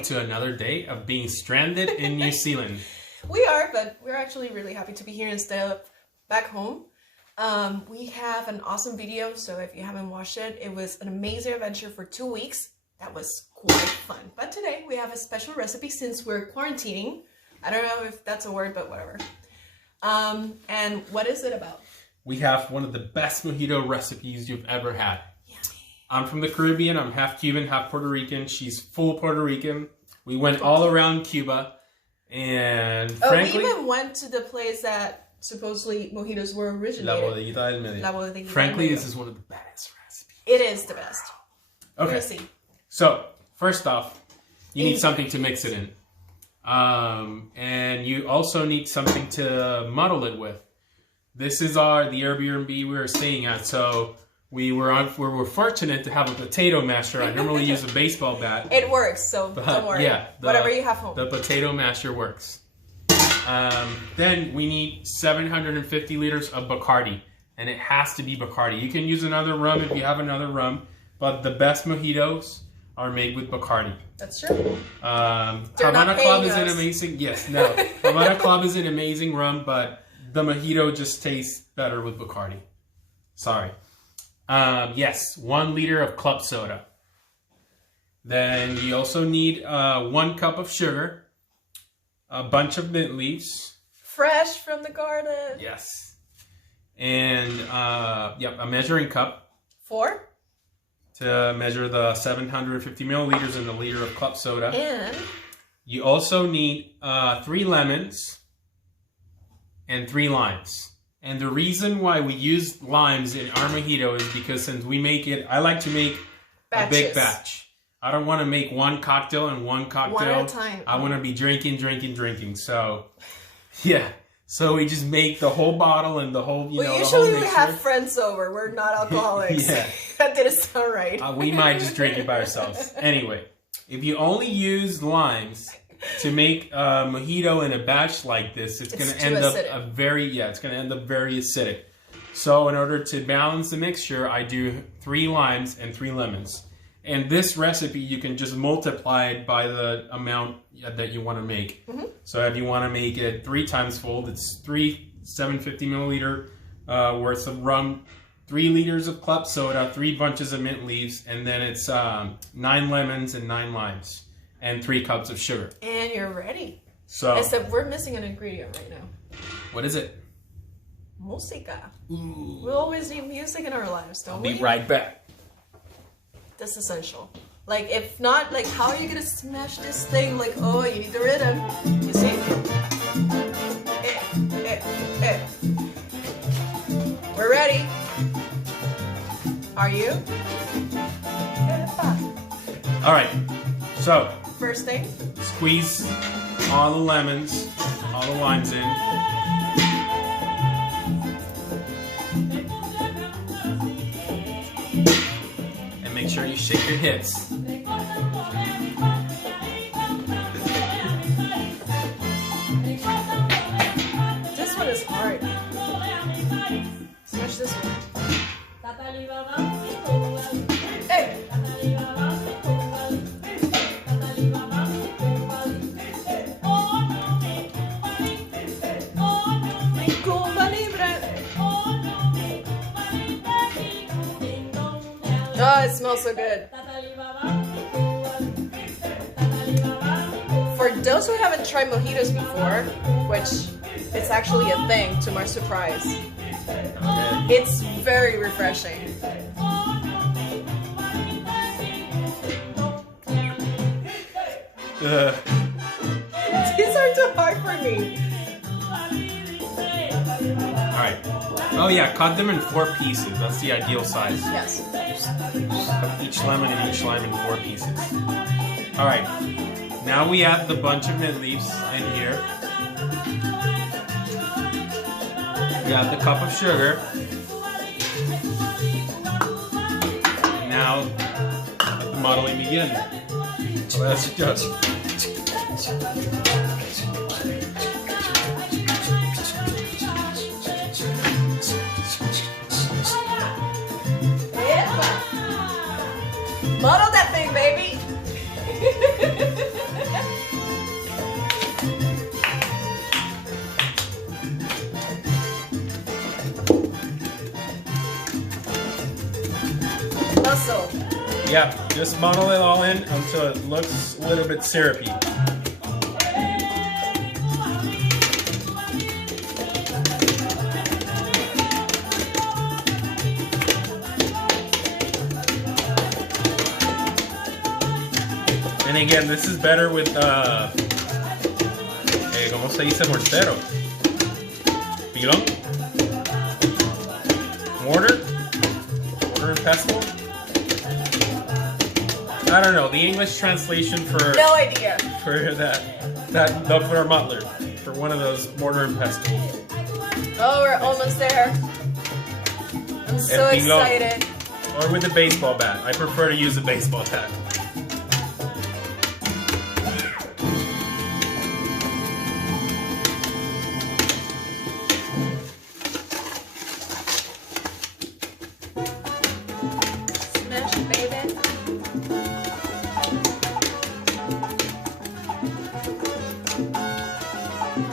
welcome to another day of being stranded in New Zealand. We are, but we're actually really happy to be here instead of back home. We have an awesome video, so if you haven't watched it, it was an amazing adventure for 2 weeks. That was quite fun. But today we have a special recipe since we're quarantining. I don't know if that's a word, but whatever. And what is it about? We have one of the best mojito recipes you've ever had. Yummy. I'm from the Caribbean. I'm half Cuban, half Puerto Rican. She's full Puerto Rican. We went all around Cuba, and frankly, we even went to the place that supposedly mojitos were originated. La Bodeguita del Medio. La Bodeguita Frankly, del Medio. this is one of the best recipes. It is the best. Okay. We'll see. So first off, you need something to mix it in, and you also need something to muddle it with. This is the Airbnb we were staying at, so we were fortunate to have a potato masher. I normally use a baseball bat. It works, so don't worry. Yeah, whatever you have home. The potato masher works. Then we need 750 liters of Bacardi, and it has to be Bacardi. You can use another rum if you have another rum, but the best mojitos are made with Bacardi. That's true. Havana Club is an amazing. Yes, no. Havana Club is an amazing rum, but the mojito just tastes better with Bacardi. Sorry. Yes, 1 liter of club soda. Then you also need 1 cup of sugar, a bunch of mint leaves. Fresh from the garden. Yes. And a measuring cup. 4. To measure the 750 milliliters in the liter of club soda. And you also need 3 lemons and 3 limes. And the reason why we use limes in our mojito is because since we make it, I like to make a big batch. I don't want to make 1 cocktail and 1 cocktail. One at a time. I want to be drinking. So, yeah. So we just make the whole bottle and the whole, we usually have friends over. We're not alcoholics. Yeah. That didn't sound right. We might just drink it by ourselves. Anyway, if you only use limes to make a mojito in a batch like this, it's going to end up it's going to end up very acidic. So in order to balance the mixture, I do 3 limes and 3 lemons. And this recipe, you can just multiply it by the amount that you want to make. Mm-hmm. So if you want to make it 3 times fold, it's 3 750 milliliter worth of rum, 3 liters of club soda, 3 bunches of mint leaves, and then it's 9 lemons and 9 limes, and 3 cups of sugar. And you're ready. So, except we're missing an ingredient right now. What is it? Música. Ooh. We always need music in our lives, don't we? I'll be right back. That's essential. Like, if not, like, how are you gonna smash this thing? Like, oh, you need the rhythm. You see? We're ready. Are you? All right. So, first thing, squeeze all the lemons, all the limes in. Make sure you shake your hips. This one is hard. Smash this one. Hey! Oh, it smells so good. For those who haven't tried mojitos before, which it's actually a thing to my surprise, it's very refreshing. These are too hard for me. Alright. Oh yeah, cut them in 4 pieces. That's the ideal size. Yes. Cut each lemon and each lime in 4 pieces. Alright. Now we add the bunch of mint leaves in here. We add the cup of sugar. And now let the muddling begin. Let's just. Muddle that thing, baby! Yeah, just muddle it all in until it looks a little bit syrupy. And again, this is better with, ¿cómo se dice mortero? Pilón? Mortar and pestle? I don't know, the English translation for... No idea. For for muddler. For one of those mortar and pestle. Oh, we're almost there. I'm so excited. Or with a baseball bat. I prefer to use a baseball bat.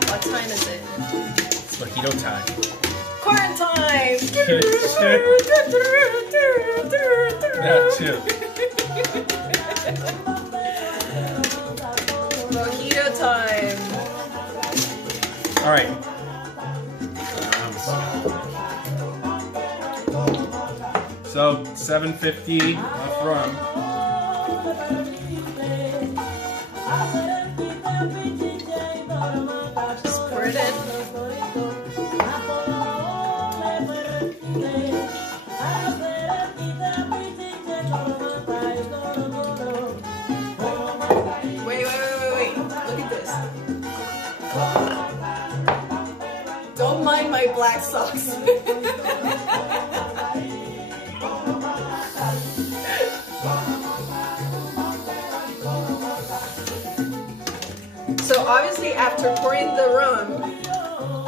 What time is it? It's mojito time. Quarantine! That too. Mojito time. Alright. So, $7.50 left rum. Just pour it in. Wait. Look at this. Don't mind my black socks. So obviously after pouring the rum,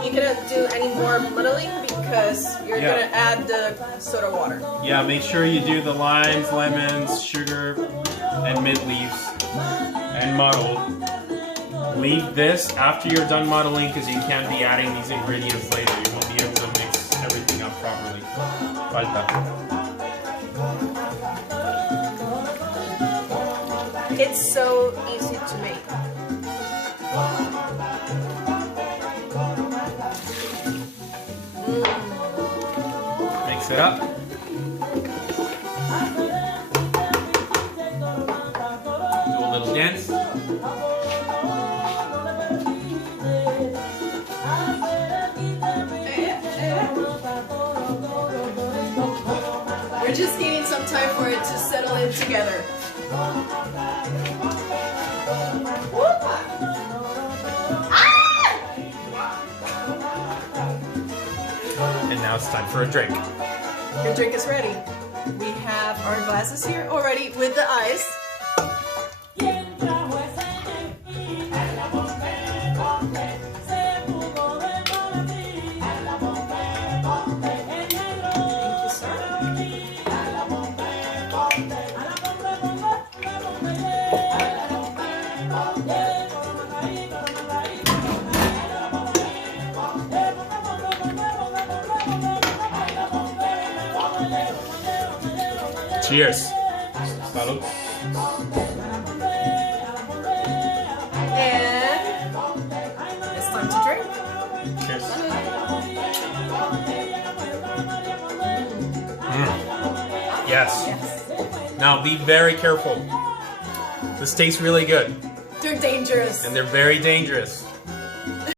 you cannot do any more muddling because you're gonna add the soda water. Yeah, make sure you do the limes, lemons, sugar, and mint leaves, and muddle. Leave this after you're done muddling because you can't be adding these ingredients later. You won't be able to mix everything up properly. Falta. It's so easy to make. Mix it up. Do a little dance. We're just needing some time for it to settle in together. And now it's time for a drink. Your drink is ready. We have our glasses here already with the ice. Cheers. Salud. And it's time to drink. Cheers. Yes. Now be very careful. This tastes really good. They're dangerous. And they're very dangerous.